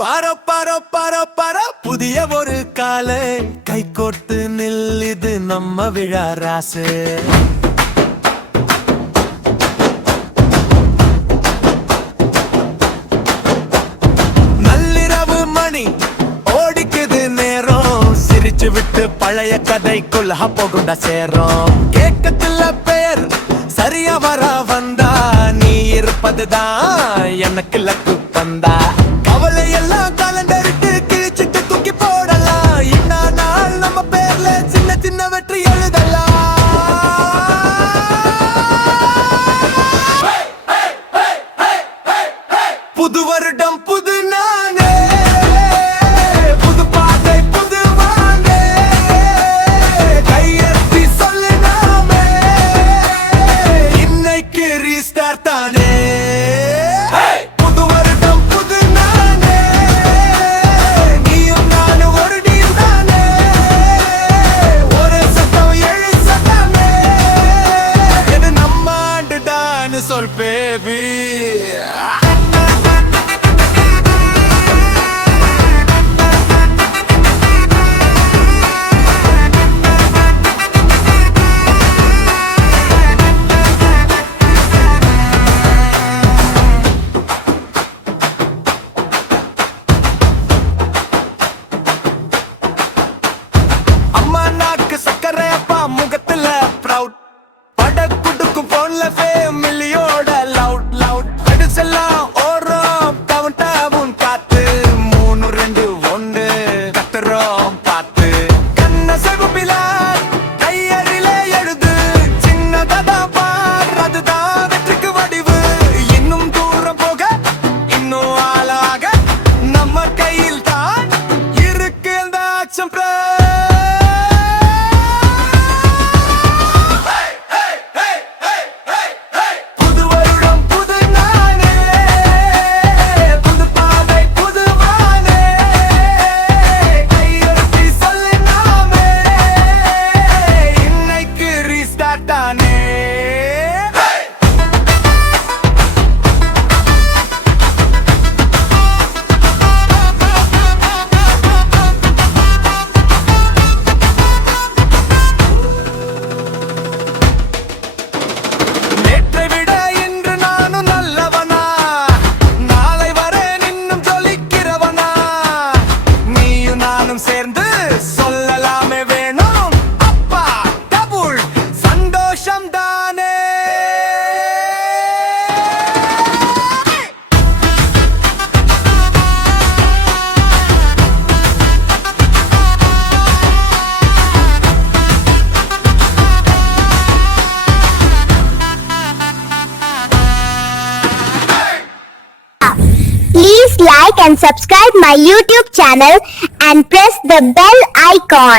Borrow borrow borrow borrow புதிய ஒரு காலை கை கோர்த்து நில், இது நம்ம விழா ராசு. நள்ளிரவு மணி ஓடிக்குது நேரம், சிரிச்சு விட்டு பழைய கதைக்குள்ள போகுண்டா சேரும். கேட்கத்துல பேர் சரியா வர வந்தா, நீ இருப்பதுதான் எனக்கு லக்கு பந்தா. கவலை எல்லாம் காலண்டருக்கு கிழிச்சிட்டு தூக்கி போடலாம், இன்ன நாள் நம்ம பேர்ல சின்ன சின்ன வெற்றி எழுதலாம். புது வருடம் புது நானே, புது பாதை புது வானே, கையெழுத்தி சொல்லு நாமே, இன்னைக்கு ரீஸ்டார்ட் தானே. Sol baby, அம்மா நாக்கு சக்கரை அப்பா முகத்துல proud, பட குடுக்கும் போன்ல ஃபேமிலியோட லவுட் லவுட், அடிச்செல்லாம் ஓரம் கவுண்டாவும் காத்து, 3 2 1 கத்துறோம் பார்த்து. கண்ண செகுப்பில கையறில எழுது, சின்னதா பார் அதுதான் வெற்றிக்கு வடிவு. இன்னும் தூரம் போக இன்னும் ஆளாக நம்ம கையில் தான் இருக்கு அந்த ஆக்ஷன் பிளான். சேர்ந்து சொல்லலாமே வேணும் அப்பா டபுள் சந்தோஷம் தானே. Please like and subscribe my YouTube channel and press the bell icon.